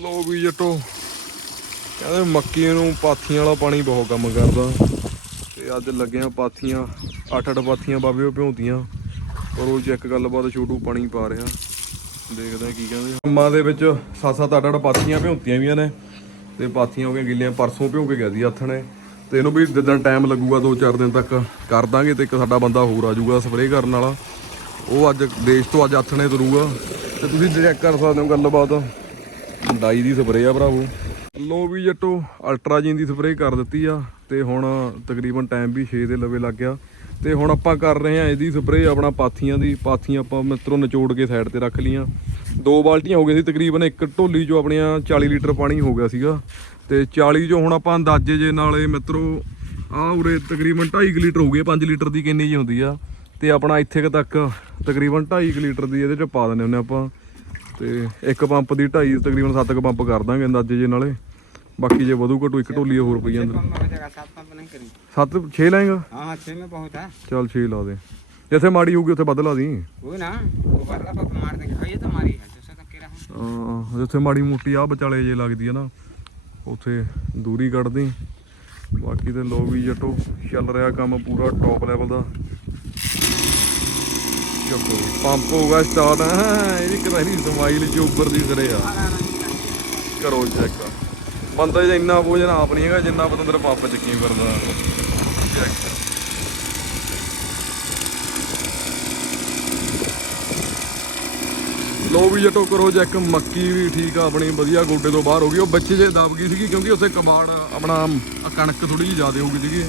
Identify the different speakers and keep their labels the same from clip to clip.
Speaker 1: ਲੋ ਵੀ ਜੱਟੋ। ਕਹਿੰਦੇ ਮੱਕੀ ਨੂੰ ਪਾਥੀਆਂ ਵਾਲਾ ਪਾਣੀ ਬਹੁਤ ਕੰਮ ਕਰਦਾ। ਤੇ ਅੱਜ ਲੱਗਿਆ ਪਾਥੀਆਂ 8-8 ਪਾਥੀਆਂ ਬਾਬੇ ਉਹ ਭਿਉਂਦੀਆਂ ਪਰ ਉਹ ਚੈੱਕ ਗੱਲਬਾਤ ਛੋਟੂ ਪਾਣੀ ਪਾ ਰਿਹਾ। ਦੇਖਦੇ ਆ ਕੀ ਕਹਿੰਦੇ ਕੰਮਾਂ ਦੇ ਵਿੱਚ 7-7 8-8 ਪਾਥੀਆਂ ਭਿਉਂਤੀਆਂ ਵੀਆਂ ਨੇ। ਤੇ ਪਾਥੀਆਂ ਹੋ ਗਈਆਂ ਗਿੱਲੀਆਂ, ਪਰਸੋਂ ਭਿਉਂ ਕੇ ਗਿਆ ਸੀ ਹੱਥ ਨੇ। ਤੇ ਇਹਨੂੰ ਵੀ ਜਿੱਦਾਂ ਟਾਈਮ ਲੱਗੂਗਾ 2-4 ਦਿਨ ਤੱਕ ਕਰ ਦਾਂਗੇ ਤੇ ਇੱਕ ਸਾਡਾ ਬੰਦਾ ਹੋਰ ਆ ਜਾਊਗਾ ਸਪਰੇਅ ਕਰਨ ਵਾਲਾ। ਉਹ ਅੱਜ, ਦੇਸ਼ ਤੋਂ ਅੱਜ ਹੱਥ ਨੇ ਤੁਰੂਗਾ। ਤੇ ਤੁਸੀਂ ਚੈੱਕ ਕਰ ਸਕਦੇ ਹੋ ਗੱਲਬਾਤ। ਡਾਈ ਦੀ ਸਪਰੇਅ ਆ ਭਰਾਵੋ। ਲੋ ਵੀ ਜੱਟੋ ਅਲਟਰਾਜੀਨ ਦੀ ਸਪਰੇਅ ਕਰ ਦਿੱਤੀ ਆ ਤੇ ਹੁਣ ਤਕਰੀਬਨ ਟਾਈਮ ਵੀ 6 ਦੇ ਲਵੇ ਲੱਗ ਗਿਆ। ਤੇ ਹੁਣ ਆਪਾਂ ਕਰ ਰਹੇ ਆ ਇਹਦੀ ਸਪਰੇਅ, ਆਪਣਾ ਪਾਥੀਆਂ ਦੀ, ਪਾਥੀਆਂ ਆਪਾਂ ਮਿੱਤਰੋਂ ਨਿਚੋੜ ਕੇ ਸਾਈਡ ਤੇ ਰੱਖ ਲੀਆਂ ਦੋ ਬਾਲਟੀਆਂ ਹੋ ਗਈਆਂ ਸੀ, ਤਕਰੀਬਨ ਇੱਕ ਢੋਲੀ ਚੋਂ ਆਪਣੀਆਂ 40 ਲੀਟਰ ਪਾਣੀ ਹੋ ਗਿਆ ਸੀਗਾ। ਤੇ 40 ਚੋਂ ਹੁਣ ਆਪਾਂ ਅੰਦਾਜ਼ੇ ਜੇ ਨਾਲੇ ਇਹ ਮਿੱਤਰੋ ਆ ਉਰੇ ਤਕਰੀਬਨ 2.5 ਲੀਟਰ ਹੋ ਗਏ 5 ਲੀਟਰ ਦੀ ਕਿੰਨੀ ਜੀ ਹੁੰਦੀ ਆ। ਤੇ ਆਪਣਾ ਇੱਥੇ ਕੁ ਤੱਕ ਤਕਰੀਬਨ 2.5 ਲੀਟਰ ਦੀ ਇਹਦੇ ਚ ਪਾ ਦਿੰਦੇ ਹੁੰਦੇ ਆਪਾਂ। ਤੇ ਇੱਕ ਪੰਪ ਦੀ 2.5 ਤਕਰੀਬਨ 7 ਕੁ ਪੰਪ ਕਰ ਦਾਂਗੇ ਅੰਦਾਜ਼ੇ ਜੇ ਨਾਲੇ। ਬਾਕੀ ਜੇ ਵਧੂ ਘਟੂ ਇੱਕ ਟੋਲੀ ਹੋਰ ਪਈ ਜਾਂਦਾ। ਸੱਤ 6 ਲਾਏਗਾ?
Speaker 2: ਹਾਂ 6 ਮੇ ਬਹੁਤ ਹੈ
Speaker 1: ਚਲ 6 ਲਾ ਦੇ। ਜਿੱਥੇ ਮਾੜੀ ਹੋਊਗੀ ਉੱਥੇ ਬਦਲਾ ਦੀ।
Speaker 2: ਉਹ ਨਾ
Speaker 1: ਉਹ ਜਿੱਥੇ ਮਾੜੀ ਮੋਟੀ ਆ ਬਚਾਲੇ ਜੇ ਲੱਗਦੀ ਹੈ ਨਾ, ਉੱਥੇ ਦੂਰੀ ਕੱਢਦੇ ਬਾਕੀ ਤੇ ਲੋਕ ਵੀ ਜੱਟੋ, ਚੱਲ ਰਿਹਾ ਕੰਮ ਪੂਰਾ ਟੌਪ ਲੈਵਲ ਦਾ। ਚੱਕੋ ਪੰਪ ਹੋਗਾ ਸਟਾਰਟ ਇਹਦੀ ਕਦਾਈ ਸਮਾਈਲ ਚ ਉੱਪਰ ਦੀ ਸਰੇ ਆ। ਕਰੋ ਚੈੱਕ ਬੰਦਾ ਜੇ ਇੰਨਾ ਬੋਝਨ ਆਪ ਨਹੀਂ ਹੈਗਾ, ਜਿੰਨਾ ਪਤੰਦਰ ਪੰਪ ਚੱਕੀ ਫਿਰਦਾ। ਚੈੱਕ ਲੋ ਵੀ ਜਟੋ, ਕਰੋ ਚੈੱਕ ਮੱਕੀ ਵੀ ਠੀਕ ਆ, ਆਪਣੀ ਵਧੀਆ ਗੋਡੇ ਤੋਂ ਬਾਹਰ ਹੋ ਗਈ। ਉਹ ਬੱਚੇ ਜੇ ਦਬ ਗਈ ਸੀਗੀ, ਕਿਉਂਕਿ ਉੱਥੇ ਕਬਾੜ ਆਪਣਾ ਕਣਕ ਥੋੜੀ ਜਿਹੀ ਜ਼ਿਆਦਾ ਹੋ ਗਈ ਸੀਗੀ।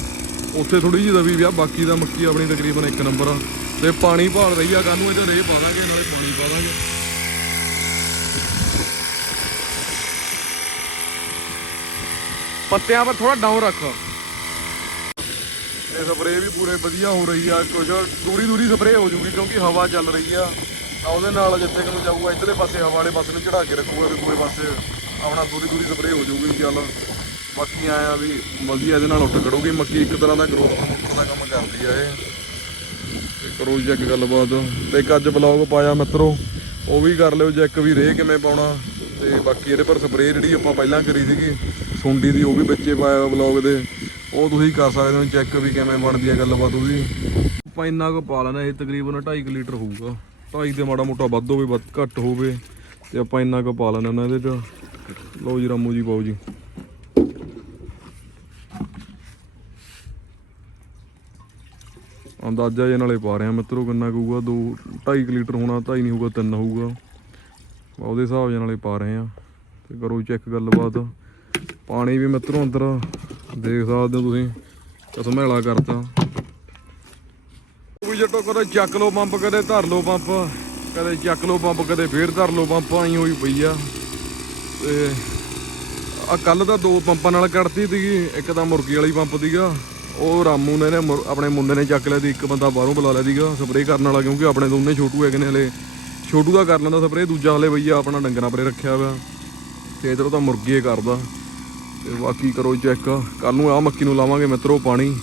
Speaker 1: ਉੱਥੇ ਥੋੜੀ ਜਿਹੀ ਦਵੀ ਵੀ ਆ ਬਾਕੀ ਦਾ ਮੱਕੀ ਆਪਣੀ ਤਕਰੀਬਨ ਇੱਕ ਨੰਬਰ ਆ। ਤੇ ਪਾਣੀ ਭਾਲ ਰਹੀ ਆ ਕੱਲ ਨੂੰ ਇਹ ਰੇ ਪਾ ਦਾਂਗੇ ਨਾਲੇ ਪਾਣੀ ਪਾ ਦਾਂਗੇ ਪੱਤਿਆਂ 'ਪਰ ਥੋੜਾ ਡਾਊਨ ਰੱਖ। ਇਹ ਸਪਰੇਅ ਵੀ ਪੂਰੇ ਵਧੀਆ ਹੋ ਰਹੀ ਆ, ਕੁਝ ਦੂਰੀ ਦੂਰੀ ਸਪਰੇਅ ਹੋ ਜੂਗੀ, ਕਿਉਂਕਿ ਹਵਾ ਚੱਲ ਰਹੀ ਆ। ਤਾਂ ਉਹਦੇ ਨਾਲ ਜਿੱਥੇ ਕਿ ਨੂੰ ਜਾਊਗਾ, ਇੱਧਰਲੇ ਪਾਸੇ ਹਵਾ ਵਾਲੇ ਪਾਸੇ ਨੂੰ ਚੜਾ ਕੇ ਰੱਖੂਗਾ, ਤੇ ਦੂਏ ਪਾਸੇ ਆਪਣਾ ਦੂਰੀ ਦੂਰੀ ਸਪਰੇਅ ਹੋ ਜੂਗੀ, ਚੱਲ। ਬਾਕੀ ਆਇਆ ਵੀ ਵਧੀਆ ਇਹਦੇ ਨਾਲ ਉੱਠ ਖੜੂਗੀ, ਮੱਕੀ ਇੱਕ ਤਰ੍ਹਾਂ ਦਾ ਗਰੋਥ ਦਾ ਕੰਮ ਕਰਦੀ ਆ ਇਹ। ਤੇ ਕਰੋ ਚੈੱਕ ਗੱਲਬਾਤ। ਤੇ ਇੱਕ ਅੱਜ ਬਲੌਗ ਪਾਇਆ ਮਿੱਤਰੋ, ਉਹ ਵੀ ਕਰ ਲਿਓ ਚੈੱਕ ਵੀ, ਰੇ ਕਿਵੇਂ ਪਾਉਣਾ। ਤੇ ਬਾਕੀ ਇਹਦੇ ਪਰ ਸਪਰੇਅ ਜਿਹੜੀ ਆਪਾਂ ਪਹਿਲਾਂ ਕਰੀ ਸੀਗੀ, ਸੁੰਡੀ ਦੀ, ਉਹ ਵੀ ਵਿੱਚੇ ਪਾਇਆ ਬਲੌਗ ਦੇ। ਉਹ ਤੁਸੀਂ ਕਰ ਸਕਦੇ ਹੋ ਚੈੱਕ ਵੀ ਕਿਵੇਂ ਬਣਦੀ ਹੈ ਗੱਲਬਾਤ ਉਹਦੀ। ਆਪਾਂ ਇੰਨਾ ਕੁ ਪਾ ਲੈਣਾ, ਇਹ ਤਕਰੀਬਨ 2.5 ਲੀਟਰ ਹੋਊਗਾ। 2.5 ਤੇ ਮਾੜਾ ਮੋਟਾ ਵੱਧ ਹੋਵੇ, ਵੱਧ ਘੱਟ ਹੋਵੇ। ਤੇ ਆਪਾਂ ਇੰਨਾ ਕੁ ਪਾ ਲੈਣਾ ਉਹਨਾਂ ਇਹਦੇ ਚ। ਲਓ ਜੀ, ਰਾਮੂ ਜੀ, ਪਾਓ ਜੀ। ਅੰਦਾਜ਼ਾ ਜੇ ਨਾਲੇ ਪਾ ਰਿਹਾ ਮਿੱਤਰੋ, ਕਿੰਨਾ ਕੁ ਹੋਊਗਾ? 2 2.5 ਲੀਟਰ ਹੋਣਾ 2.5 ਨਹੀਂ ਹੋਊਗਾ 3 ਹੋਊਗਾ। ਉਹਦੇ ਹਿਸਾਬ ਦੇ ਨਾਲੇ ਪਾ ਰਹੇ ਆ। ਤੇ ਕਰੋ ਚੈੱਕ ਗੱਲਬਾਤ। ਪਾਣੀ ਵੀ ਮਿੱਤਰੋ ਅੰਦਰ ਦੇਖ ਸਕਦੇ ਹੋ ਤੁਸੀਂ ਕਸਮੇਲਾ ਕਰਤਾ। ਵੀ ਜੱਟੋ ਕਦੇ ਚੱਕ ਲੋ ਪੰਪ, ਕਦੇ ਧਰ ਲੋ ਪੰਪ, ਕਦੇ ਚੱਕ ਲੋ ਪੰਪ, ਕਦੇ ਫੇਰ ਧਰ ਲੋ ਪੰਪ, ਆਈ ਹੋਈ ਪਈ ਆ। ਤੇ ਆ ਕੱਲ ਤਾਂ ਦੋ ਪੰਪਾਂ ਨਾਲ ਕੱਢਤੀ ਸੀਗੀ, ਇੱਕ ਤਾਂ ਮੁਰਗੀ ਵਾਲੀ ਪੰਪ ਸੀਗਾ। ਉਹ ਰਾਮੂ ਨੇ ਨੇ ਮੁਰ- ਆਪਣੇ ਮੁੰਡੇ ਨੇ ਚੱਕ ਲਿਆ ਸੀ ਇੱਕ ਬੰਦਾ ਬਾਹਰੋਂ ਬੁਲਾ ਲਿਆ ਸੀਗਾ ਸਪਰੇਅ ਕਰਨ ਵਾਲਾ, ਕਿਉਂਕਿ ਆਪਣੇ ਦੋਨੇ ਛੋਟੂ ਹੈਗੇ ਨੇ ਹਲੇ। ਛੋਟੂ ਦਾ ਕਰ ਲੈਂਦਾ ਸਪਰੇਅ, ਦੂਜਾ ਹਲੇ ਭਈਆ ਆਪਣਾ ਡੰਗਰਾਂ ਪਰੇ ਰੱਖਿਆ ਹੋਇਆ। ਤੇ ਇਧਰੋਂ ਤਾਂ ਮੁਰਗੀ ਕਰਦਾ। ਤੇ ਬਾਕੀ ਕਰੋ ਚੈੱਕ ਕੱਲ ਨੂੰ ਆ ਮੱਕੀ ਨੂੰ ਲਾਵਾਂਗੇ ਮਿੱਤਰੋ ਪਾਣੀ।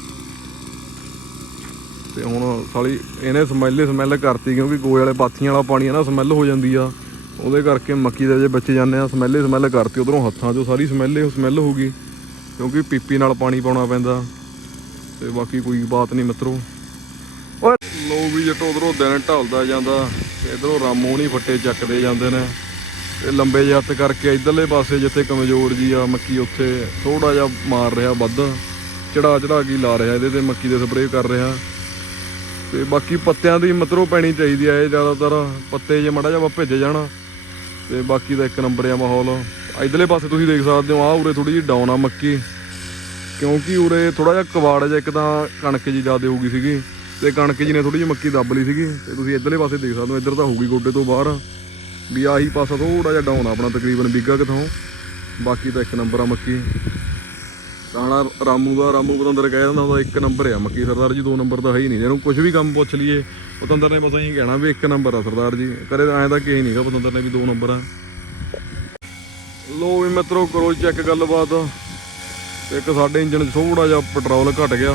Speaker 1: ਤੇ ਹੁਣ ਸਾਲੀ ਇਹਨੇ ਸਮੈਲੇ ਸਮੈਲ ਕਰਤੀ, ਕਿਉਂਕਿ ਗੋਏ ਵਾਲੇ ਪਾਥੀਆਂ ਵਾਲਾ ਪਾਣੀ ਆ ਨਾ ਸਮੈਲ ਹੋ ਜਾਂਦੀ ਆ। ਉਹਦੇ ਕਰਕੇ ਮੱਕੀ ਦੇ ਜੇ ਬੱਚੇ ਜਾਂਦੇ ਆ ਸਮੈਲੇ ਸਮੈਲ ਕਰਤੀ। ਉਧਰੋਂ ਹੱਥਾਂ 'ਚੋਂ ਸਾਰੀ ਸਮੈਲੇ ਸਮੈਲ ਹੋ ਗਈ ਕਿਉਂਕਿ ਪੀਪੀ ਨਾਲ ਪਾਣੀ ਪਾਉਣਾ ਪੈਂਦਾ। ਤੇ ਬਾਕੀ ਕੋਈ ਬਾਤ ਨਹੀਂ ਮਿੱਤਰੋ। ਓਏ ਲੋ ਵੀ ਜਟੋ ਉਧਰੋਂ ਦਿਨ ਢਲਦਾ ਜਾਂਦਾ, ਤੇ ਇਧਰੋਂ ਰਾਮੋ ਨਹੀਂ ਫੱਟੇ ਚੱਕਦੇ ਜਾਂਦੇ ਨੇ। ਤੇ ਲੰਬੇ ਜੱਤ ਕਰਕੇ ਇਧਰਲੇ ਪਾਸੇ ਜਿੱਥੇ ਕਮਜ਼ੋਰ ਜੀ ਆ, ਮੱਕੀ ਉੱਥੇ ਥੋੜਾ ਜਿਹਾ ਮਾਰ ਰਿਹਾ ਵੱਧ। ਚੜਾ ਚੜਾ ਕੇ ਲਾ ਰਿਹਾ ਇਹਦੇ ਤੇ, ਮੱਕੀ ਦੇ ਸਪਰੇਅ ਕਰ ਰਿਹਾ। ਤੇ ਬਾਕੀ ਪੱਤਿਆਂ ਦੀ ਮਤਰੋ ਪੈਣੀ ਚਾਹੀਦੀ ਆ ਇਹ ਜ਼ਿਆਦਾਤਰ। ਪੱਤੇ ਜੇ ਮੜਾ ਜਿਹਾ ਭਿੱਜ ਜਾਣਾ। ਤੇ ਬਾਕੀ ਦਾ ਇੱਕ ਨੰਬਰ ਆ ਮਾਹੌਲ। ਇਧਰਲੇ ਪਾਸੇ ਤੁਸੀਂ ਦੇਖ ਸਕਦੇ ਹੋ ਆ ਉਰੇ ਥੋੜੀ ਜਿਹੀ ਡਾਊਨ ਆ ਮੱਕੀ। ਕਿਉਂਕਿ ਉਰੇ ਥੋੜਾ ਜਿਹਾ ਕਵਾੜ ਜਿਹਾ ਇੱਕ ਤਾਂ ਕਣਕ ਜੀ ਜ਼ਿਆਦਾ ਹੋ ਗਈ ਸੀਗੀ ਤੇ ਕਣਕ ਜੀ ਨੇ ਥੋੜੀ ਜਿਹੀ ਮੱਕੀ ਦੱਬ ਲਈ ਸੀਗੀ ਤੇ ਤੁਸੀਂ ਇਧਰਲੇ ਪਾਸੇ ਦੇਖ ਸਕਦੇ ਹੋ, ਇੱਧਰ ਤਾਂ ਹੋਊਗੀ ਗੋਡੇ ਤੋਂ ਬਾਹਰ। ਵੀ ਆਹੀ ਪਾਸਾ ਥੋੜਾ ਜਿਹਾ ਡਾਊਨ ਆ ਆਪਣਾ, ਤਕਰੀਬਨ ਬਿੱਗਾ ਕਿਥੋਂ ਬਾਕੀ ਤਾਂ ਇੱਕ ਨੰਬਰ ਆ ਮੱਕੀ। ਤਾਣਾ ਰਾਮੂ ਦਾ, ਰਾਮੂ ਪਤੰਦਰ ਕਹਿ ਦਿੰਦਾ ਉਹਦਾ ਇੱਕ ਨੰਬਰ ਆ ਮੱਕੀ, ਸਰਦਾਰ ਜੀ ਦੋ ਨੰਬਰ ਤਾਂ ਹੈ ਹੀ ਨਹੀਂ। ਜਿਹਨੂੰ ਕੁਝ ਵੀ ਕੰਮ ਪੁੱਛ ਲਈਏ, ਪਤੰਦਰ ਨੇ ਬਸ ਇਹੀ ਕਹਿਣਾ ਵੀ ਇੱਕ ਨੰਬਰ ਆ ਸਰਦਾਰ ਜੀ। ਕਦੇ ਐਂ ਤਾਂ ਕਹੀ ਨਹੀਂਗਾ ਪਤੰਦਰ ਨੇ ਵੀ ਦੋ ਨੰਬਰ ਆ। ਲੋ ਵੀ ਮਿੱਤਰੋ ਕਰੋ ਚੈੱਕ ਗੱਲਬਾਤ। ਇੱਕ ਸਾਡੇ ਇੰਜਨ 'ਚ ਥੋੜਾ ਜਿਹਾ ਪੈਟਰੋਲ ਘਟ ਗਿਆ।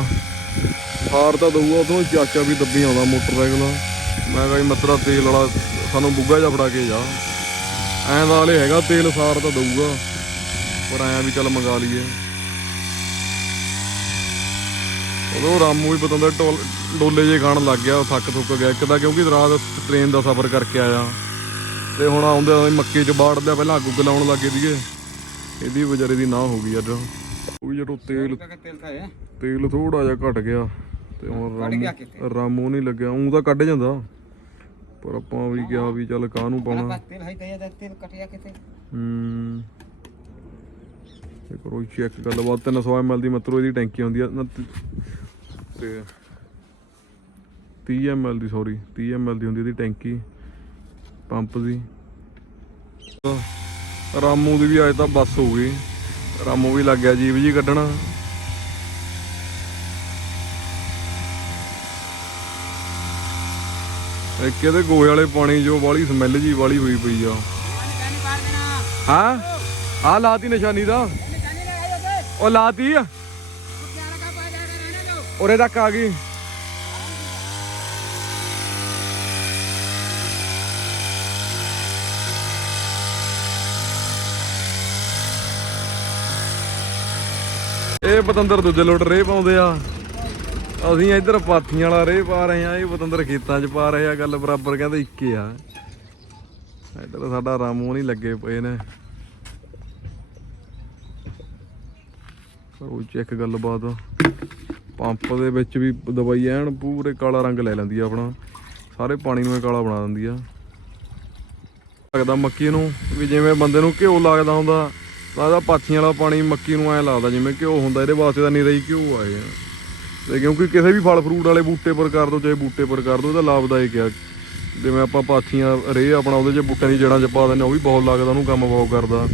Speaker 1: ਹਾਰ ਤਾਂ ਦਊਗਾ ਉਧਰੋਂ ਚਾਚਾ ਵੀ ਦੱਬੀ ਆਉਂਦਾ ਮੋਟਰਸਾਈਕਲ ਮੈਂ ਕਿਹਾ ਜੀ ਮਿੱਤਰਾ ਤੇਲ ਵਾਲਾ ਸਾਨੂੰ ਬੁੱਗਾ ਜਿਹਾ ਫੜਾ ਕੇ ਜਾ। ਐਂ ਦਾ ਹਲੇ ਹੈਗਾ, ਤੇਲ ਸਾਰ ਤਾਂ ਦਊਗਾ। ਪਰ ਐਂ ਵੀ ਚੱਲ ਮੰਗਾ ਲਈਏ। ਉਦੋਂ ਰਾਮੂ ਵੀ ਪਤੰਦਰ ਟੋਲ ਡੋਲੇ ਜੇ ਖਾਣ ਲੱਗ ਗਿਆ ਥੱਕ ਥੁੱਕ ਗਿਆ। ਇੱਕ ਤਾਂ ਕਿਉਂਕਿ ਰਾਤ ਟ੍ਰੇਨ ਦਾ ਸਫ਼ਰ ਕਰਕੇ ਆਇਆ। ਤੇ ਹੁਣ ਆਉਂਦੇ ਆਉਂਦੇ ਮੱਕੇ 'ਚ ਬਾੜ ਲਿਆ, ਪਹਿਲਾਂ ਅੱਗ ਉੱਗ ਲਾਉਣ ਲੱਗੇ ਸੀਗੇ। ਇਹਦੀ ਵਿਚਾਰੇ ਦੀ ਨਾ ਹੋ ਗਈ ਅੱਜ। ਉਹ ਜਦੋਂ ਤੇਲ ਤੇਲ ਥੋੜਾ ਜਿਹਾ ਘਟ ਗਿਆ ਤੇ ਹੁਣ ਰਾਮੂ ਨਹੀਂ ਲੱਗਿਆ। ਉਂ ਤਾਂ ਕੱਢ ਜਾਂਦਾ। ਪਰ ਆਪਾਂ ਵੀ ਕਿਹਾ ਵੀ ਚੱਲ ਕਾਹਨੂੰ ਪਾਉਣਾ।
Speaker 2: ਤੇਲ ਹੈ ਤਾਂ ਤੇਲ ਕਟਿਆ ਕਿਤੇ।
Speaker 1: ਹੂੰ। ਤੇ ਕਰੋ ਚੈੱਕ ਗੱਲਬਾਤ 300 ml ਦੀ ਮਤਲਬ ਇਹਦੀ ਟੈਂਕੀ ਹੁੰਦੀ ਆ। ਤੇ 30 ml ਦੀ ਸੌਰੀ 30 ml ਦੀ ਹੁੰਦੀ ਇਹਦੀ ਟੈਂਕੀ। ਪੰਪ ਦੀ। ਰਾਮੂ ਦੀ ਵੀ ਅੱਜ ਤਾਂ ਬਸ ਹੋ ਗਈ। ਰਾਮੂ ਵੀ ਲੱਗ ਗਿਆ ਜੀਵ ਜੀ ਕੱਢਣਾ। ਇੱਕ ਇਹਦੇ ਗੋਹੇ ਵਾਲੇ ਪਾਣੀ ਜੋ ਵਾਲੀ ਸਮੈਲ ਜੀ ਵਾਲੀ ਹੋਈ ਪਈ ਆ। ਹਾਂ? ਆ ਲਾਤੀ ਨਿਸ਼ਾਨੀ ਦਾ। ਉਹ ਲਾਤੀ। ਆ ਉਰੇ ਤੱਕ ਆ ਗਈ। ਇਹ ਪਤੰਦਰ ਦੂਜੇ ਲੋਟ ਰੇ ਪਾਉਂਦੇ ਆ। ਅਸੀਂ ਇੱਧਰ ਪਾਥੀਆਂ ਵਾਲਾ ਰੇ ਪਾ ਰਹੇ ਆ ਇਹ ਪਤੰਦਰ ਖੇਤਾਂ 'ਚ ਪਾ ਰਹੇ ਆ, ਗੱਲ ਬਰਾਬਰ ਕਹਿੰਦੇ ਇੱਕੇ ਆ। ਇੱਧਰ ਸਾਡਾ ਰਾਮੂ ਨਹੀਂ ਲੱਗੇ ਪਏ ਨੇ। ਕਰੋ ਚੈੱਕ ਗੱਲਬਾਤ ਪੰਪ ਦੇ ਵਿੱਚ ਵੀ ਦਵਾਈ ਐਨ ਪੂਰੇ ਕਾਲਾ ਰੰਗ ਲੈ ਲੈਂਦੀ ਆ ਆਪਣਾ। ਸਾਰੇ ਪਾਣੀ ਨੂੰ ਕਾਲਾ ਬਣਾ ਦਿੰਦੀ ਆ। ਲੱਗਦਾ ਮੱਕੀ ਨੂੰ ਵੀ ਜਿਵੇਂ ਬੰਦੇ ਨੂੰ ਘਿਓ ਲੱਗਦਾ ਹੁੰਦਾ ਲੱਗਦਾ ਪਾਥੀਆਂ ਵਾਲਾ ਪਾਣੀ ਮੱਕੀ ਨੂੰ ਐ ਲੱਗਦਾ ਜਿਵੇਂ ਘਿਓ ਹੁੰਦਾ ਇਹਦੇ ਵਾਸਤੇ ਤਾਂ ਨਿਰਾ ਹੀ ਘਿਓ ਆਏ ਆ ਤੇ ਕਿਉਂਕਿ ਕਿਸੇ ਵੀ ਫਲ ਫਰੂਟ ਵਾਲੇ ਬੂਟੇ ਪਰ ਕਰ ਦੋ ਚਾਹੇ ਬੂਟੇ ਪਰ ਕਰ ਦੋ ਇਹਦਾ ਲਾਭਦਾਇਕ ਆ। ਜਿਵੇਂ ਆਪਾਂ ਪਾਥੀਆਂ ਰੇ ਆਪਣਾ ਉਹਦੇ 'ਚ ਬੂਟਿਆਂ ਦੀ ਜੜਾਂ 'ਚ ਪਾ ਦਿੰਦੇ ਹਾਂ, ਉਹ ਵੀ ਬਹੁਤ ਲੱਗਦਾ ਉਹਨੂੰ ਕੰਮ ਬਹੁਤ ਕਰਦਾ।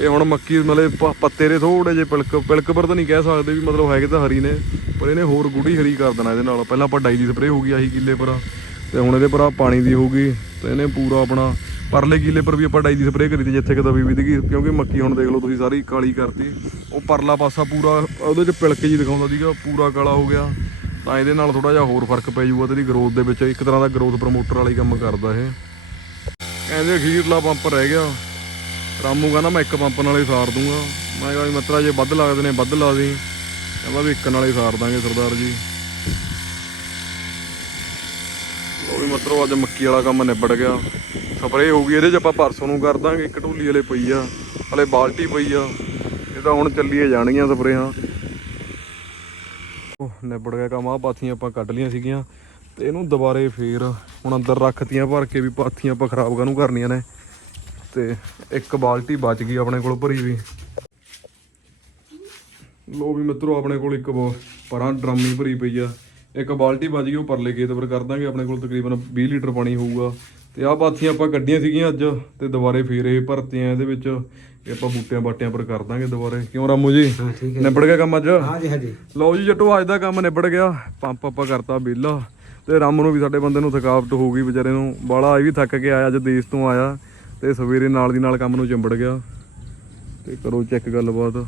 Speaker 1: ਇਹ ਹੁਣ ਮੱਕੀ ਮਤਲਬ ਪ- ਪੱਤੇ ਦੇ ਥੋੜੇ ਜਿਹੇ ਪਿਲਕ ਪਿਲਕ ਪਰ ਤਾਂ ਨਹੀਂ ਕਹਿ ਸਕਦੇ ਵੀ ਮਤਲਬ ਹੈਗੇ ਤਾਂ ਹਰੀ ਨੇ ਪਰ ਇਹਨੇ ਹੋਰ ਗੂੜੀ ਹਰੀ ਕਰ ਦੇਣਾ ਇਹਦੇ ਨਾਲ। ਪਹਿਲਾਂ ਆਪਾਂ ਡਾਈ ਦੀ ਸਪਰੇਅ ਹੋ ਗਈ ਆਹੀ ਕਿੱਲੇ ਪਰ ਤੇ ਹੁਣ ਇਹਦੇ ਪਰ ਆਹ ਪਾਣੀ ਦੀ ਹੋਊਗੀ ਤੇ ਇਹਨੇ ਪੂਰਾ ਆਪਣਾ ਪਰਲੇ ਕੀਲੇ ਪਰ ਵੀ ਆਪਾਂ ਡਾਈ ਦੀ ਸਪਰੇਅ ਕਰੀ ਤੀ ਜਿੱਥੇ ਕਿਤੇ ਵੀ ਵਿਧਗੀ ਕਿਉਂਕਿ ਮੱਕੀ ਹੁਣ ਦੇਖ ਲਓ ਤੁਸੀਂ ਸਾਰੀ ਕਾਲੀ ਕਰਤੀ। ਉਹ ਪਰਲਾ ਪਾਸਾ ਪੂਰਾ, ਉਹਦੇ 'ਚ ਪਿਲਕ ਜੀ ਦਿਖਾਉਂਦਾ ਸੀਗਾ, ਪੂਰਾ ਕਾਲਾ ਹੋ ਗਿਆ। ਤਾਂ ਇਹਦੇ ਨਾਲ ਥੋੜਾ ਜਿਹਾ ਹੋਰ ਫ਼ਰਕ ਪੈ ਜਾਊਗਾ, ਤੇਰੀ ਗਰੋਥ ਦੇ ਵਿੱਚ ਇੱਕ ਤਰ੍ਹਾਂ ਦਾ ਗਰੋਥ ਪ੍ਰਮੋਟਰ ਵਾਲੀ ਕੰਮ ਕਰਦਾ ਇਹ। ਕਹਿੰਦੇ ਅਖੀਰਲਾ ਪੰਪ ਰਹਿ ਗਿਆ। ਰਾਮੂ ਕਹਿੰਦਾ, ਮੈਂ ਇੱਕ ਪੰਪ ਨਾਲ ਹੀ ਸਾਰ ਦੂੰਗਾ। ਮੈਂ ਕਿਹਾ, ਵੀ ਮਤਰਾ, ਜੇ ਵੱਧ ਲੱਗਦੇ ਨੇ ਵੱਧ ਲਾ ਦੇ। ਕਹਿੰਦਾ, ਵੀ ਇੱਕ ਨਾਲ ਹੀ ਸਾਰ ਦਾਂਗੇ, ਸਰਦਾਰ ਜੀ। ਉਹ ਵੀ ਮਤਰੋ, ਅੱਜ ਮੱਕੀ ਵਾਲਾ ਕੰਮ ਨਿਬੜ ਗਿਆ। ਸਪਰੇ ਹੋ ਗਈ ਇਹਦੇ 'ਚ ਆਪਾਂ ਪਰਸੋਂ ਨੂੰ ਕਰ ਦਾਂਗੇ, ਇੱਕ ਢੋਲੀ ਵਾਲੇ ਪਈ ਆ, ਹਲੇ ਬਾਲਟੀ ਪਈ ਆ, ਇਹ ਤਾਂ ਹੁਣ ਚੱਲੀਏ ਜਾਣਗੀਆਂ ਸਪਰੇਆਂ ਉਹ ਨਿਬੜ ਗਿਆ ਕੰਮ ਆ ਪਾਥੀਆਂ ਆਪਾਂ ਕੱਢ ਲੀਆਂ ਸੀਗੀਆਂ, ਤੇ ਇਹਨੂੰ ਦੁਬਾਰੇ ਫੇਰ ਹੁਣ ਅੰਦਰ ਰੱਖਤੀਆਂ, ਭਰ ਕੇ ਵੀ ਪਾਥੀਆਂ ਆਪਾਂ ਖਰਾਬ ਕਾਹਨੂੰ ਕਰਨੀਆਂ ਨੇ, ਤੇ ਇੱਕ ਬਾਲਟੀ ਬਚ ਗਈ ਆਪਣੇ ਕੋਲ ਭਰੀ ਵੀ। ਲੋ ਵੀ ਮਿੱਤਰੋ, ਆਪਣੇ ਕੋਲ ਇੱਕ ਬ- ਪਰਾਂ ਡਰਮੀ ਭਰੀ ਪਈ ਆ, ਇੱਕ ਬਾਲਟੀ ਬਚ ਗਈ, ਉਹ ਪਰਲੇ ਖੇਤ ਪਰ ਕਰ ਦਾਂਗੇ, ਆਪਣੇ ਕੋਲ ਤਕਰੀਬਨ 20 ਲੀਟਰ ਪਾਣੀ ਹੋਊਗਾ ਤੇ ਆਹ ਬਾਥੀਆਂ ਆਪਾਂ ਕੱਢੀਆਂ ਸੀਗੀਆਂ ਅੱਜ ਤੇ ਦੁਬਾਰੇ ਫੇਰ ਇਹ ਭਰਤੇ ਆ ਇਹਦੇ ਵਿੱਚ। ਇਹ ਆਪਾਂ ਬੂਟਿਆਂ ਬਾਟਿਆਂ ਪਰ ਕਰ ਦਾਂਗੇ ਦੁਬਾਰੇ। ਕਿਉਂ ਰਾਮੂ ਜੀ? ਨਿਬੜ ਗਿਆ ਕੰਮ ਅੱਜ?
Speaker 2: ਹਾਂਜੀ ਹਾਂਜੀ।
Speaker 1: ਲਓ ਜੀ ਜੱਟੋ ਅੱਜ ਦਾ ਕੰਮ ਨਿਬੜ ਗਿਆ। ਪੰਪ ਆਪਾਂ ਕਰਤਾ ਵਿਹਲਾ। ਤੇ ਰਾਮ ਨੂੰ ਵੀ ਸਾਡੇ ਬੰਦੇ ਨੂੰ ਥਕਾਵਟ ਹੋ ਗਈ ਵਿਚਾਰੇ ਨੂੰ ਬਾਲਾ ਇਹ ਵੀ ਥੱਕ ਕੇ ਆਇਆ ਅੱਜ ਦੇਸ਼ ਤੋਂ ਆਇਆ। ਤੇ ਸਵੇਰੇ ਨਾਲ ਦੀ ਨਾਲ ਕੰਮ ਨੂੰ ਚੰਬੜ ਗਿਆ। ਤੇ ਕਰੋ ਚੈੱਕ ਗੱਲਬਾਤ।